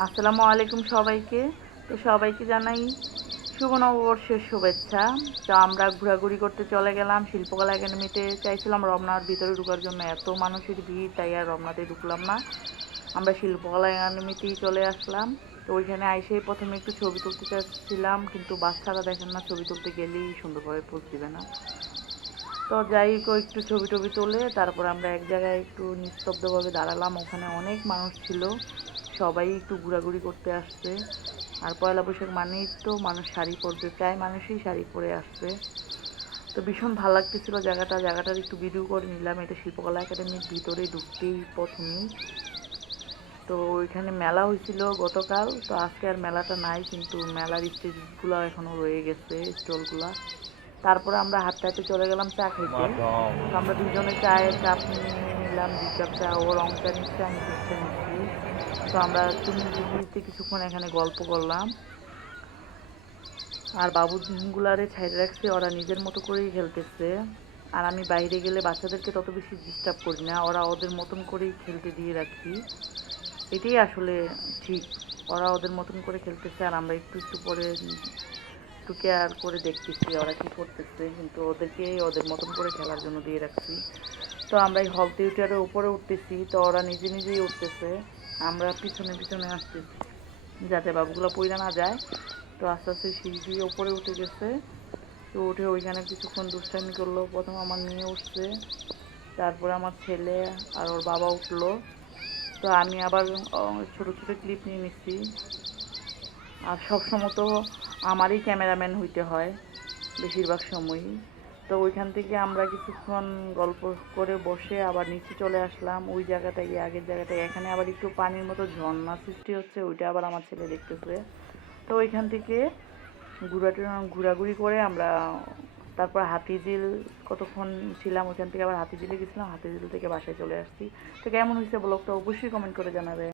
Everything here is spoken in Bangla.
আসসালামু আলাইকুম সবাইকে। তো সবাইকে জানাই শুভ নববর্ষের শুভেচ্ছা। তো আমরা ঘোরাঘুরি করতে চলে গেলাম শিল্পকলা একাডেমিতে। চাইছিলাম রমনার ভিতরে ঢোকার জন্য, এত মানুষের ভিড় তাই আর রমনাতে ঢুকলাম না। আমরা শিল্পকলা একাডেমিতেই চলে আসলাম। তো ওইখানে আইসেই প্রথমে একটু ছবি তুলতে চাচ্ছিলাম, কিন্তু বাচ্চারা দেখেন না, ছবি তুলতে গেলেই সুন্দরভাবে পোজ দিবে না। তো যাই হোক, একটু ছবি টবি তুলে তারপর আমরা এক জায়গায় একটু নিস্তব্ধভাবে দাঁড়ালাম। ওখানে অনেক মানুষ ছিল, সবাই একটু ঘোরাঘুরি করতে আসছে। আর পয়লা বৈশাখ মানেই তো মানুষ শাড়ি পরবে, প্রায় মানুষই শাড়ি পরে আসছে। তো ভীষণ ভালো লাগতেছিল জায়গাটার একটু ভিডিও করে নিলাম। এটা শিল্পকলা একাডেমির ভিতরে ঢুকতেই প্রথমেই। তো ওইখানে মেলা হয়েছিল গতকাল, তো আজকে আর মেলাটা নাই, কিন্তু মেলার স্টেজগুলো এখনও রয়ে গেছে, স্টলগুলা। তারপরে আমরা হাঁটতে হাঁটতে চলে গেলাম চা খাইতে। তো আমরা দুজনে চায়ের কাপ নিয়ে নিলাম, 2 কাপ চা। ও রং চা নিচ্ছে, আমি দুধ চা নিচ্ছি। তো আমরা চুমুক কিছুক্ষণ এখানে গল্প করলাম। আর বাবুগুলারে ছাইড়ে রাখছি, ওরা নিজের মতো করেই খেলতেছে। আর আমি বাইরে গেলে বাচ্চাদেরকে তত বেশি ডিস্টার্ব করি না, ওরা ওদের মতন করেই খেলতে দিয়ে রাখি। এটাই আসলে ঠিক, ওরা ওদের মতন করে খেলতেছে আর আমরা একটু একটু করে একটু কেয়ার করে দেখতেছি ওরা কী করতেছে, কিন্তু ওদেরকে ওদের মতন করে খেলার জন্য দিয়ে রাখছি। তো আমরা এই হল থিয়েটারের উপরে উঠতেছি, তো ওরা নিজে নিজেই উঠতেছে, আমরা পিছনে পিছনে আসতেছি যাতে বাবুগুলো পইড়া না যায়। তো আস্তে আস্তে সিঁড়ি দিয়ে উপরে উঠে গেছে। তো উঠে ওইখানে কিছুক্ষণ দুষ্টামি করলো। প্রথম আমার মেয়ে উঠছে, তারপরে আমার ছেলে আর ওর বাবা উঠলো। তো আমি আবার ছোটো ছোটো ক্লিপ নিয়ে নিচ্ছি। আর সবসময় তো আমারই ক্যামেরাম্যান হইতে হয় বেশিরভাগ সময়ই। তো ওইখান থেকে আমরা কিছুক্ষণ গল্প করে বসে আবার নিচে চলে আসলাম, ওই জায়গাটায় গিয়ে আগের জায়গাটায়। এখানে আবার একটু পানির মতো ঝর্ণা সৃষ্টি হচ্ছে, ওইটা আবার আমার ছেলে দেখতেছে। তো ওইখান থেকে ঘোরাঘুরি করে আমরা তারপর হাতিঝিল কতক্ষণ ছিলাম, ওইখান থেকে আবার হাতিঝিলে গেছিলাম, হাতিঝিল থেকে বাসায় চলে আসছি। তো কেমন হয়েছে ব্লগটা অবশ্যই কমেন্ট করে জানাবে।